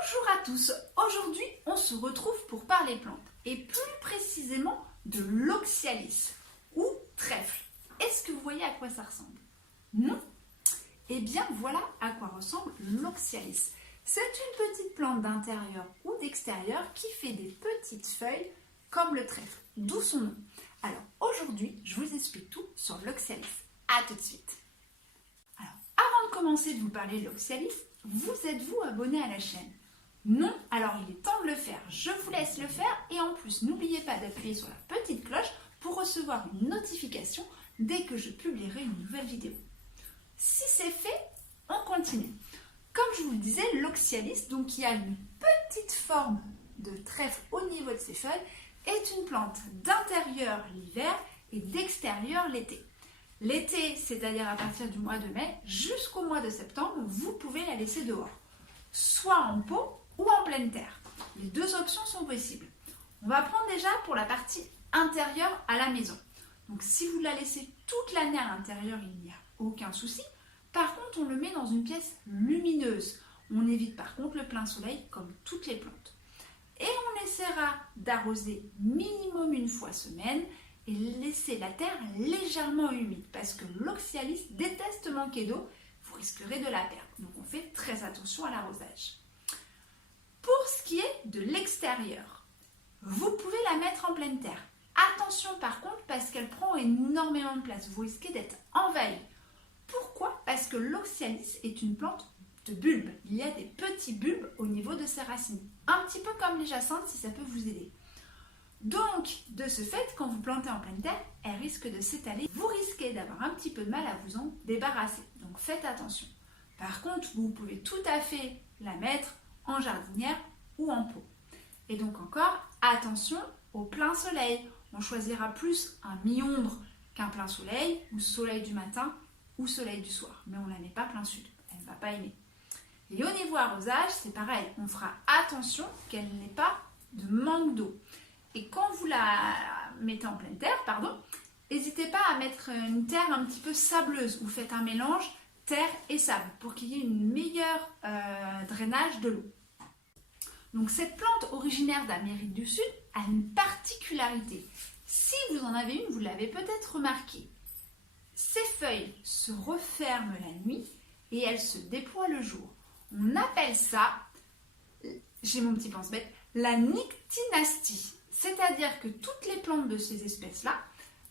Bonjour à tous, aujourd'hui on se retrouve pour parler plantes et plus précisément de l'oxyalis ou trèfle. Est-ce que vous voyez à quoi ça ressemble? Non? Eh bien voilà à quoi ressemble l'oxyalis. C'est une petite plante d'intérieur ou d'extérieur qui fait des petites feuilles comme le trèfle, d'où son nom. Alors aujourd'hui je vous explique tout sur l'oxyalis. A tout de suite. Alors avant de commencer de vous parler de l'oxyalis, vous êtes-vous abonné à la chaîne? Non? Alors il est temps de le faire. Je vous laisse le faire et en plus n'oubliez pas d'appuyer sur la petite cloche pour recevoir une notification dès que je publierai une nouvelle vidéo. Si c'est fait, on continue. Comme je vous le disais, l'oxyalis, donc qui a une petite forme de trèfle au niveau de ses feuilles, est une plante d'intérieur l'hiver et d'extérieur l'été. L'été, c'est-à-dire à partir du mois de mai jusqu'au mois de septembre, vous pouvez la laisser dehors, soit en pot ou en pleine terre. Les deux options sont possibles. On va prendre déjà pour la partie intérieure à la maison. Donc si vous la laissez toute l'année à l'intérieur, il n'y a aucun souci. Par contre, on le met dans une pièce lumineuse. On évite par contre le plein soleil comme toutes les plantes. Et on essaiera d'arroser minimum une fois semaine et laisser la terre légèrement humide parce que l'oxyalis déteste manquer d'eau, vous risquerez de la perdre. Donc on fait très attention à l'arrosage. Pour ce qui est de l'extérieur, vous pouvez la mettre en pleine terre. Attention par contre parce qu'elle prend énormément de place, vous risquez d'être envahi. Pourquoi? Parce que l'oxyalis est une plante de bulbes. Il y a des petits bulbes au niveau de ses racines. Un petit peu comme les jacinthes si ça peut vous aider. Donc, de ce fait, quand vous plantez en pleine terre, elle risque de s'étaler. Vous risquez d'avoir un petit peu de mal à vous en débarrasser. Donc, faites attention. Par contre, vous pouvez tout à fait la mettre en jardinière ou en pot. Et donc encore, attention au plein soleil. On choisira plus un mi-ombre qu'un plein soleil, ou soleil du matin, ou soleil du soir. Mais on ne la met pas plein sud. Elle ne va pas aimer. Et au niveau arrosage, c'est pareil. On fera attention qu'elle n'ait pas de manque d'eau. Et quand vous la mettez en pleine terre, n'hésitez pas à mettre une terre un petit peu sableuse ou faites un mélange terre et sable pour qu'il y ait une meilleure drainage de l'eau. Donc cette plante originaire d'Amérique du Sud a une particularité. Si vous en avez une, vous l'avez peut-être remarqué. Ses feuilles se referment la nuit et elles se déploient le jour. On appelle ça, j'ai mon petit pense-bête, la nyctinastie. C'est-à-dire que toutes les plantes de ces espèces-là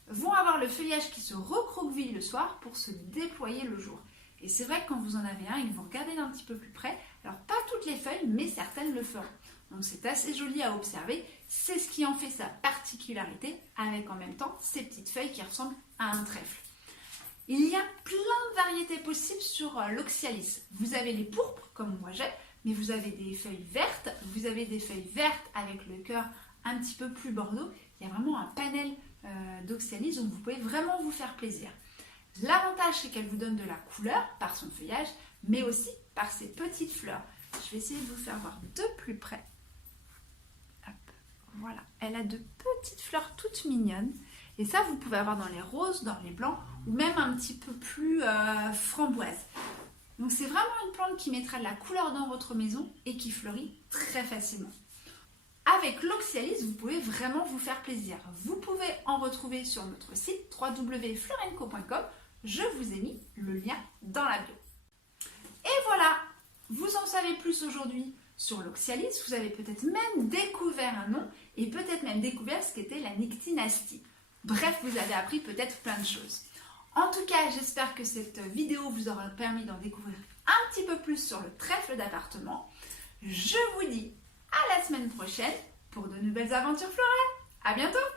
vont avoir le feuillage qui se recroqueville le soir pour se déployer le jour. Et c'est vrai que quand vous en avez un, il faut regarder d'un petit peu plus près. Alors pas toutes les feuilles, mais certaines le feront. Donc c'est assez joli à observer. C'est ce qui en fait sa particularité, avec en même temps ces petites feuilles qui ressemblent à un trèfle. Il y a plein de variétés possibles sur l'oxyalis. Vous avez les pourpres, comme moi j'ai, mais vous avez des feuilles vertes. Vous avez des feuilles vertes avec le cœur un petit peu plus bordeaux. Il y a vraiment un panel d'oxyalis, donc vous pouvez vraiment vous faire plaisir. L'avantage, c'est qu'elle vous donne de la couleur par son feuillage, mais aussi par ses petites fleurs. Je vais essayer de vous faire voir de plus près. Hop, voilà, elle a de petites fleurs toutes mignonnes. Et ça, vous pouvez avoir dans les roses, dans les blancs, ou même un petit peu plus framboise. Donc c'est vraiment une plante qui mettra de la couleur dans votre maison et qui fleurit très facilement. Avec l'oxyalis, vous pouvez vraiment vous faire plaisir. Vous pouvez en retrouver sur notre site www.florenco.com. Je vous ai mis le lien dans la bio. Et voilà, vous en savez plus aujourd'hui sur l'oxyalis. Vous avez peut-être même découvert un nom et peut-être même découvert ce qu'était la nyctinastie. Bref, vous avez appris peut-être plein de choses. En tout cas, j'espère que cette vidéo vous aura permis d'en découvrir un petit peu plus sur le trèfle d'appartement. Je vous dis à la semaine prochaine pour de nouvelles aventures florales. À bientôt!